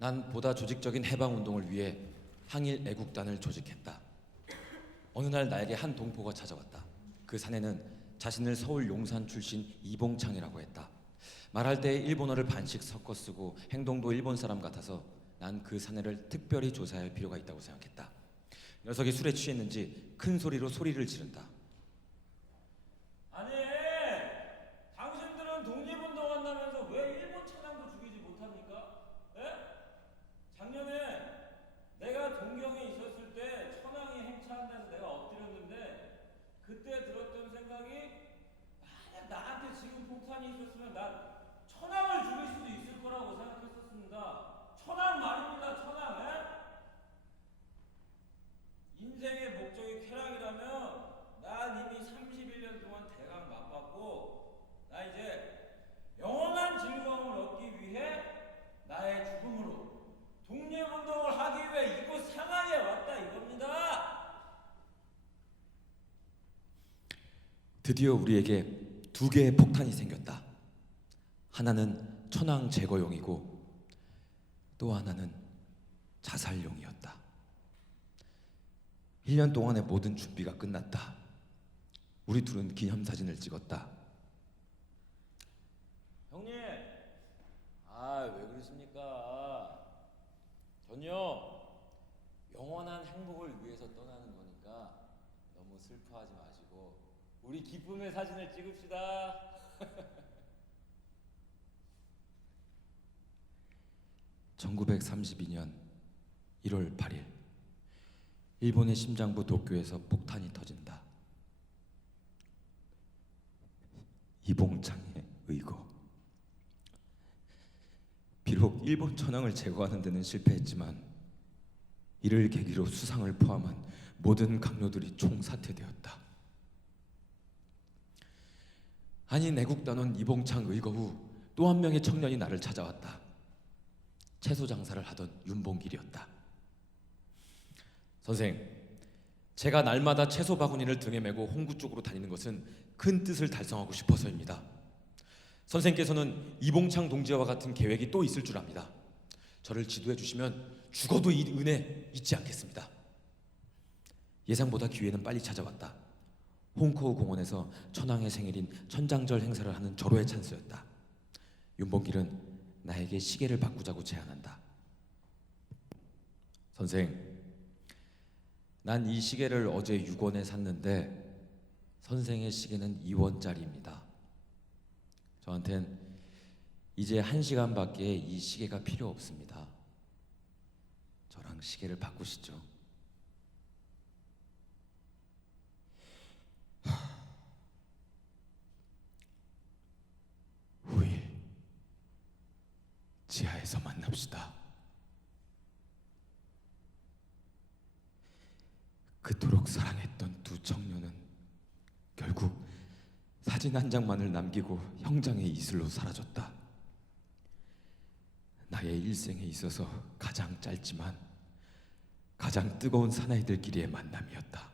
난 보다 조직적인 해방 운동을 위해 항일 애국단을 조직했다. 어느 날 나에게 한 동포가 찾아왔다. 그 사내는 자신을 서울 용산 출신 이봉창이라고 했다. 말할 때 일본어를 반씩 섞어 쓰고 행동도 일본 사람 같아서 난 그 사내를 특별히 조사할 필요가 있다고 생각했다. 녀석이 술에 취했는지 큰 소리로 소리를 지른다. 아니, 당신들은 독립운동한다면서 왜 일본 천황도 죽이지 못합니까? 예? 작년에 내가 동경에 있었을 때 천황이 행차한 데서 내가 엎드렸는데 그때 들었던 생각이 만약 나한테 지금 폭탄이 있었으면 난 천황을 죽일 수도 있을 거라고 생각했었습니다. 천황 말입니다, 천황. 예? 인생의 목적이 쾌락이라면 난 이미 31년 동안 대강 맛봤고 나 이제 영원한 즐거움을 얻기 위해 나의 죽음으로 독립운동을 하기 위해 이곳 상하이에 왔다 이겁니다. 드디어 우리에게 두 개의 폭탄이 생겼다. 하나는 천황 제거용이고 또 하나는 자살용이었다. 1년 동안의 모든 준비가 끝났다. 우리 둘은 기념사진을 찍었다. 형님, 아 왜 그러십니까? 전요 영원한 행복을 위해서 떠나는 거니까 너무 슬퍼하지 마시고 우리 기쁨의 사진을 찍읍시다. 1932년 1월 8일 일본의 심장부 도쿄에서 폭탄이 터진다. 이봉창의 의거. 비록 일본 천황을 제거하는 데는 실패했지만 이를 계기로 수상을 포함한 모든 강요들이 총사퇴되었다. 아니 내국단원 이봉창 의거 후 또 한 명의 청년이 나를 찾아왔다. 채소 장사를 하던 윤봉길이었다. 선생, 제가 날마다 채소 바구니를 등에 메고 홍구 쪽으로 다니는 것은 큰 뜻을 달성하고 싶어서입니다. 선생께서는 이봉창 동지와 같은 계획이 또 있을 줄 압니다. 저를 지도해 주시면 죽어도 이 은혜 잊지 않겠습니다. 예상보다 기회는 빨리 찾아왔다. 홍코우 공원에서 천황의 생일인 천장절 행사를 하는 절호의 찬스였다. 윤봉길은 나에게 시계를 바꾸자고 제안한다. 선생, 난 이 시계를 어제 6원에 샀는데 선생의 시계는 2원짜리입니다. 저한텐 이제 한 시간밖에 이 시계가 필요 없습니다. 저랑 시계를 바꾸시죠. 후일 지하에서 만납시다. 그토록 사랑했던 두 청년은 결국 사진 한 장만을 남기고 형장의 이슬로 사라졌다. 나의 일생에 있어서 가장 짧지만 가장 뜨거운 사나이들끼리의 만남이었다.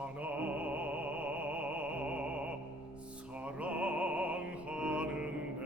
사나 사랑하는 내